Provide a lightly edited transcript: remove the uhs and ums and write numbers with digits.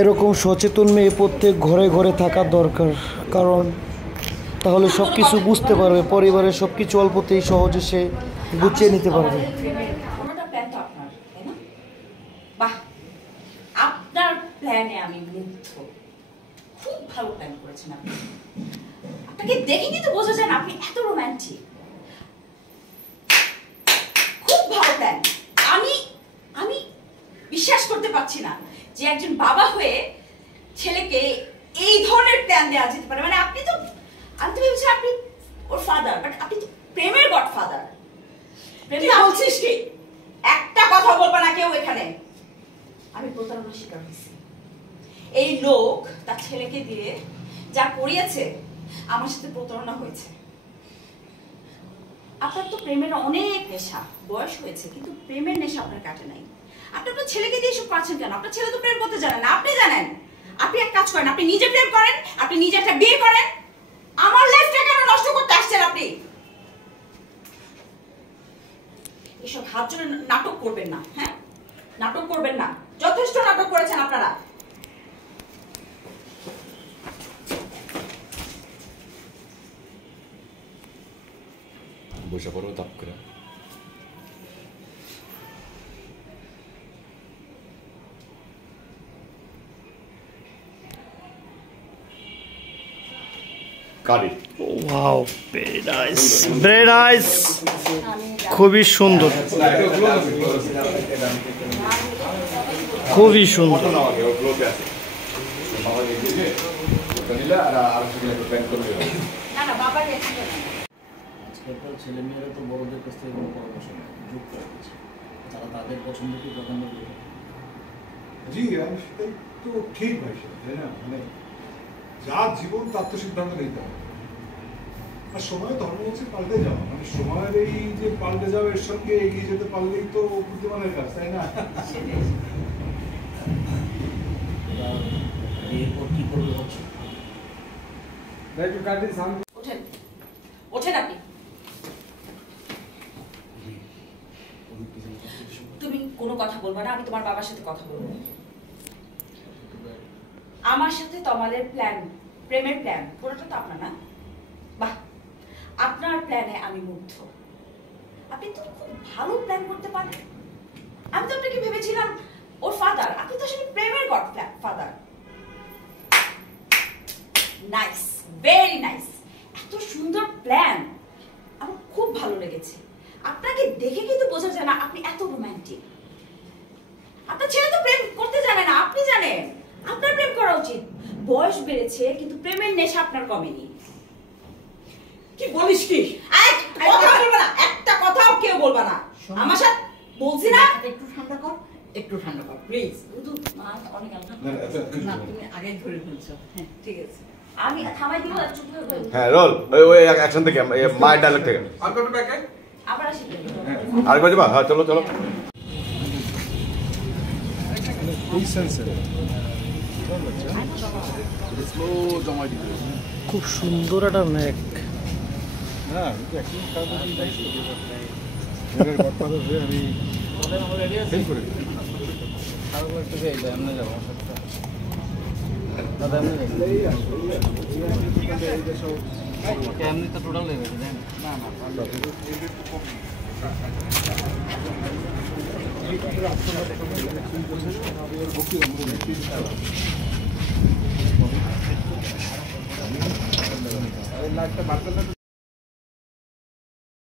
এরকম সচেতন মেয়ে প্রত্যেক ঘরে ঘরে থাকা দরকার, কারণ তাহলে সব কিছু বুঝতে পারবে, পরিবারের সব কিছু অল্পতেই সহজে সে গুছিয়ে নিতে পারবে। আপনার প্ল্যানে আমি মুগ্ধ। খুব ভালো প্ল্যান করেছেন আপনি। আপনাকে দেখে কিন্তু বোঝা যায় না আপনি এত রোমান্টিক। খুব ভালো প্ল্যান। আমি বিশ্বাস করতে পারছি না যে একজন বাবা হয়ে ছেলেকে এই ধরনের প্ল্যান দেওয়া যেতে পারে। মানে আপনি তো, আমি তো ভেবেছি আপনি ওর ফাদার, বাট আপনি তো প্রেমের গডফাদার। প্রেম বলছিস কি? একটা কথা বলবা না কেউ এখানে। আমি প্রতারণার শিকার হয়েছি। এই লোক তার ছেলেকে দিয়ে যা করিয়েছে, আমার সাথে প্রতারণা হয়েছে। আপনার তো প্রেমের অনেক নেশা, বয়স হয়েছে, কিন্তু প্রেমের নেশা আপনার কাটে নাই। আপনি আপনার ছেলেকে দিয়ে সব পাচ্ছেন কেন? আপনার ছেলে তো প্রেম করতে জানেন না। আপনি জানেন। আপনি এক কাজ করেন, আপনি নিজে প্রেম করেন, আপনি নিজে একটা বিয়ে করেন। আমার লাইফটা কেন নষ্ট করতে আসছেন আপনি? এসব হাত জোড়ে নাটক করবেন না। হ্যাঁ, নাটক করবেন না। যথেষ্ট নাটক করেছেন আপনারা। বসে পড়ো তাপ করে। Wow, very nice, very nice, খুবই সুন্দর, খুবই সুন্দর। আজকালকার ছেলেমেয়েরা তো বড়দের কাছ থেকে কোনো পরামর্শ যোগ করে দিচ্ছে, তারা তাদের পছন্দকে প্রাধান্য দেবে। জি, আমি সেটাই তো ঠিক ভাই, তাই না? মানে যা জীবন তার তো সিদ্ধান্ত নিতে হবে। আর সময় ধর্ম হচ্ছে পাল্টে যাওয়া, মানে সময়ের এই যে পাল্টে যাওয়া, এর সঙ্গে এগিয়ে যেতে পারলেই তো বুদ্ধিমানের কাজ, তাই না? এরপর কি করবে হচ্ছে? ওঠেন, ওঠেন আপনি। তুমি কোনো কথা বলবা না, আমি তোমার বাবার সাথে কথা বলবো। আমার সাথে তমালের প্ল্যান, প্রেমের প্ল্যান, পুরোটা তো আপনার না? বাহ, আপনার প্ল্যানে আমি মুগ্ধ। আপনি তো খুব ভালো প্ল্যান করতে পারেন। আমি তো আপনাকে ভেবেছিলাম ওর ফাদার, আপনি তো আসলে প্রেমের god father. Nice, very nice. এত সুন্দর প্ল্যান, আমার খুব ভালো লেগেছে। আপনাকে দেখে কিন্তু বোঝা যায় না আপনি এত রোমান্টিক। আপনার ছেলে তো প্রেম করতে জানে না, আপনি জানেন। আপনার প্রেম করা উচিত। বয়স বেড়েছে কিন্তু প্রেমের নেশা আপনার কমেনি। কি বলিস কি? কথা বলবা না, একটা কথাও কেউ বলবা না। আমার সাথে বলছি না, একটু ঠান্ডা কর, একটু ঠান্ডা কর প্লিজ। শুধু অনেক না, তুমি আগে ধরে ফেলছো। হ্যাঁ ঠিক আছে, আমি থামাই দিব। চুপ হয়ে বল। হ্যাঁ, রোল ওই অ্যাকশন থেকে, মাই ডায়লগ থেকে। আর কত ব্যাকে? আবার আসি। আর কত যাবা? হ্যাঁ চলো চলো। খুব সুন্দর একটা নেক। হ্যাঁ, আমি করে এমনি তো টোটাল লেগে গেছে লাইটটা বাড়তে